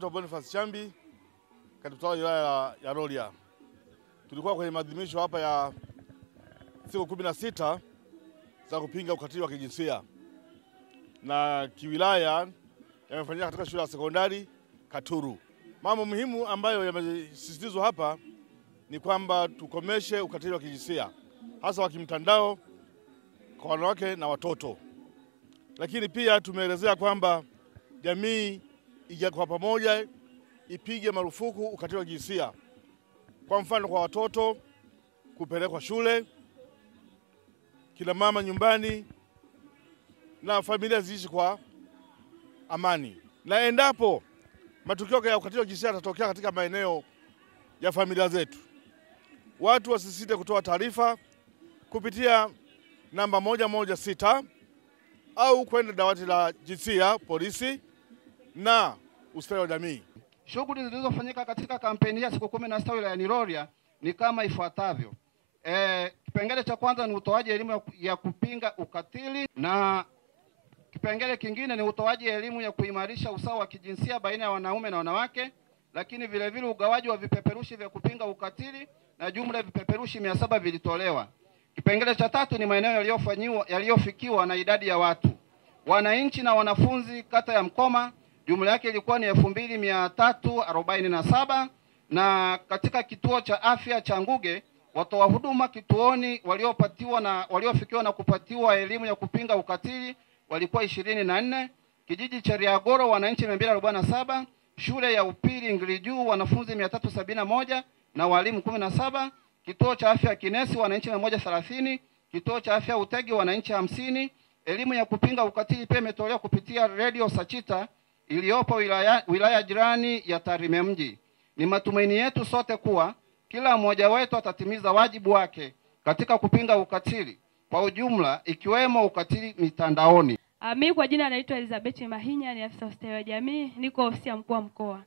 naitwa Boniface Chambi, katibu tawala wilaya ya Rorya. Tulikuwa kwenye maadhimisho hapa ya siku 16 za kupinga ukatili wa kijinsia, na kiwilaya yamefanyika katika shule ya sekondari Katuru. Mambo muhimu ambayo yamesisitizwa hapa ni kwamba tukomeshe ukatili wa kijinsia, hasa wa kimtandao kwa wanawake na watoto. Lakini pia tumeelezea kwamba jamii ije kwa pamoja ipige marufuku ukatili wa kijinsia. Kwa mfano, kwa watoto kupelekwa shule, kila mama nyumbani, na familia ziishi kwa amani. Na endapo matukio ya ukatili wa kijinsia yatatokea katika maeneo ya familia zetu, watu wasisite kutoa taarifa kupitia namba 116 au kwenda dawati la jinsia polisi na ustawi wa jamii. Shughuli zilizofanyika katika kampeni ya siku 16 wilayani Rorya ni kama ifuatavyo. Kipengele cha kwanza ni utoaji elimu ya kupinga ukatili, na kipengele kingine ni utoaji elimu ya kuimarisha usawa wa kijinsia baina ya wanaume na wanawake, lakini vile vile ugawaji wa vipeperushi vya kupinga ukatili, na jumla ya vipeperushi 700 vilitolewa. Kipengele cha tatu ni maeneo yaliyofikiwa na idadi ya watu. Wananchi na wanafunzi kata ya Mkoma jumla yake ilikuwa ni 2347, na katika kituo cha afya cha Nguge watoa huduma kituoni waliofikiwa na kupatiwa elimu ya kupinga ukatili walikuwa 24. Kijiji cha Riagoro wananchi 247, shule ya upili Ngiliju wanafunzi 371 na walimu 17, kituo cha afya Kinesi wananchi 130, kituo cha afya Utegi wananchi 50. Elimu ya kupinga ukatili pia imetolewa kupitia Radio Sachita iliyopo wilaya jirani ya Tarime mji. Ni matumaini yetu sote kuwa kila mmoja wetu atatimiza wajibu wake katika kupinga ukatili kwa ujumla, ikiwemo ukatili mitandaoni. Mimi kwa jina naitwa Elizabeth Mahinya, ni afisa ustawi wa jamii, niko ofisi ya mkuu wa mkoa.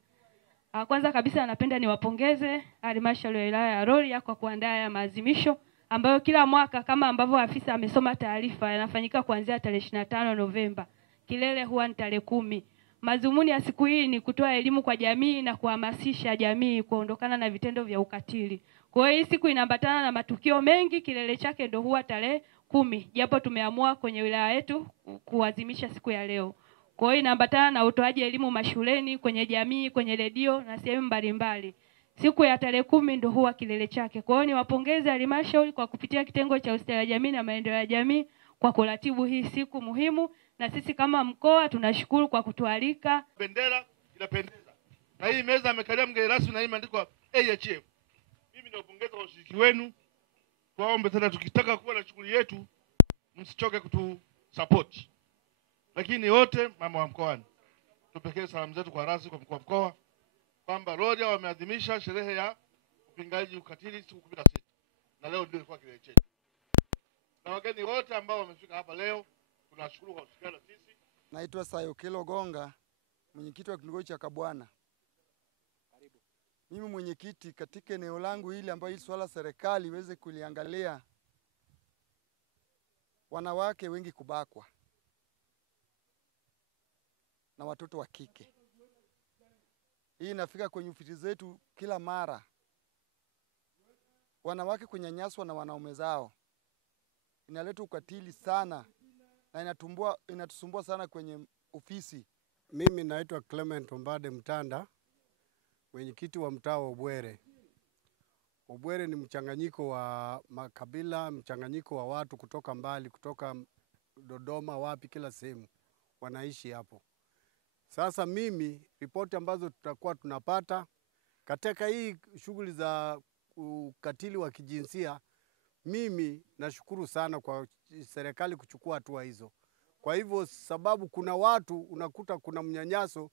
Kwanza kabisa napenda niwapongeze halmashauri ya wilaya ya Rorya kwa kuandaa haya maadhimisho ambayo kila mwaka kama ambavyo afisa amesoma taarifa yanafanyika kuanzia tarehe 25 Novemba. Kilele huwa ni tarehe 10. Madhumuni ya siku hii ni kutoa elimu kwa jamii na kuhamasisha jamii kuondokana na vitendo vya ukatili. Kwa hiyo hii siku inaambatana na matukio mengi, kilele chake ndio huwa tarehe 10. Japo tumeamua kwenye wilaya yetu kuadhimisha siku ya leo. Kwa hiyo inaambatana na utoaji elimu mashuleni, kwenye jamii, kwenye redio na sehemu mbalimbali. Siku ya tarehe 10 ndio huwa kilele chake. Kwa hiyo niwapongeze halmashauri kwa kupitia kitengo cha ustawi wa jamii na maendeleo ya jamii kwa kuratibu hii siku muhimu, na sisi kama mkoa tunashukuru kwa kutualika. Bendera inapendeza. Na hii meza amekalia mgeni rasmi na hii imeandikwa AHF. Mimi nawapongeza kwa ushiriki wenu. Tuwaombe tena tukitaka kuwa na shughuli yetu msichoke kutusupport. Lakini wote mama wa mkoani, tupekee salamu zetu kwa rasi kwa mkuu wa mkoa kwamba Rorya wameadhimisha sherehe ya upingaji ukatili siku 16. Na leo ndio ilikuwa kilele chetu. Na wageni wote ambao wamefika hapa leo tunashukuru kwa kushirikiana sisi. Naitwa Sayokelo Gonga, mwenyekiti wa kitongoji cha Kabwana. Karibu. Mimi mwenyekiti katika eneo langu hili ambayo hili swala serikali iweze kuliangalia wanawake wengi kubakwa na watoto wa kike. Hii inafika kwenye ofisi zetu kila mara. Wanawake kunyanyaswa na wanaume zao. Inaleta ukatili sana na inatusumbua sana kwenye ofisi. Mimi naitwa Clement Ombade Mtanda, mwenyekiti wa mtaa wa Ubwere. Ubwere ni mchanganyiko wa makabila, mchanganyiko wa watu kutoka mbali, kutoka Dodoma, wapi, kila sehemu wanaishi hapo. Sasa mimi ripoti ambazo tutakuwa tunapata katika hii shughuli za ukatili wa kijinsia, mimi nashukuru sana kwa serikali kuchukua hatua hizo. Kwa hivyo sababu kuna watu unakuta kuna mnyanyaso,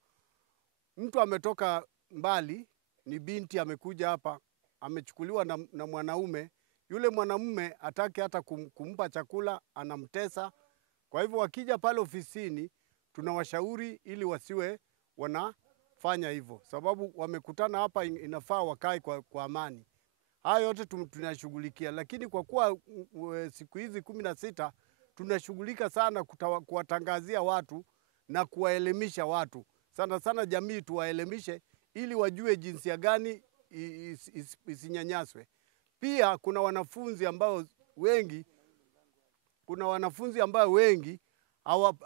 mtu ametoka mbali, ni binti amekuja hapa, amechukuliwa na mwanaume, yule mwanamume hataki hata kumpa chakula, anamtesa. Kwa hivyo wakija pale ofisini tunawashauri ili wasiwe wanafanya hivyo, sababu wamekutana hapa, inafaa wakae kwa amani. Hayo yote tunashughulikia, lakini kwa kuwa siku hizi 16 tunashughulika sana kuwatangazia watu na kuwaelimisha watu. sana sana jamii tuwaelimishe ili wajue jinsia gani isinyanyaswe. Pia kuna wanafunzi ambao wengi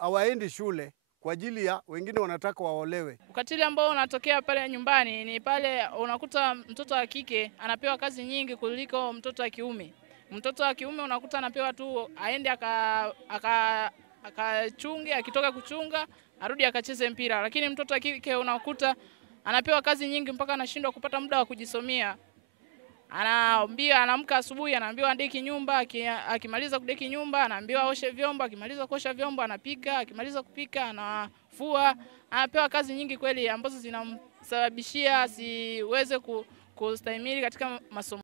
hawaendi shule kwa ajili ya wengine wanataka waolewe. Ukatili ambao unatokea pale nyumbani ni pale unakuta mtoto wa kike anapewa kazi nyingi kuliko mtoto wa kiume. Mtoto wa kiume unakuta anapewa tu aende akachunge, akitoka kuchunga arudi akacheze mpira, lakini mtoto wa kike unakuta anapewa kazi nyingi mpaka anashindwa kupata muda wa kujisomea. Anaamka asubuhi anaambiwa andiki nyumba, akimaliza kudeki nyumba anaambiwa aoshe vyombo, akimaliza kuosha vyombo anapika, akimaliza kupika anafua. Anapewa kazi nyingi kweli ambazo zinamsababishia asiweze kustahimili katika masomo.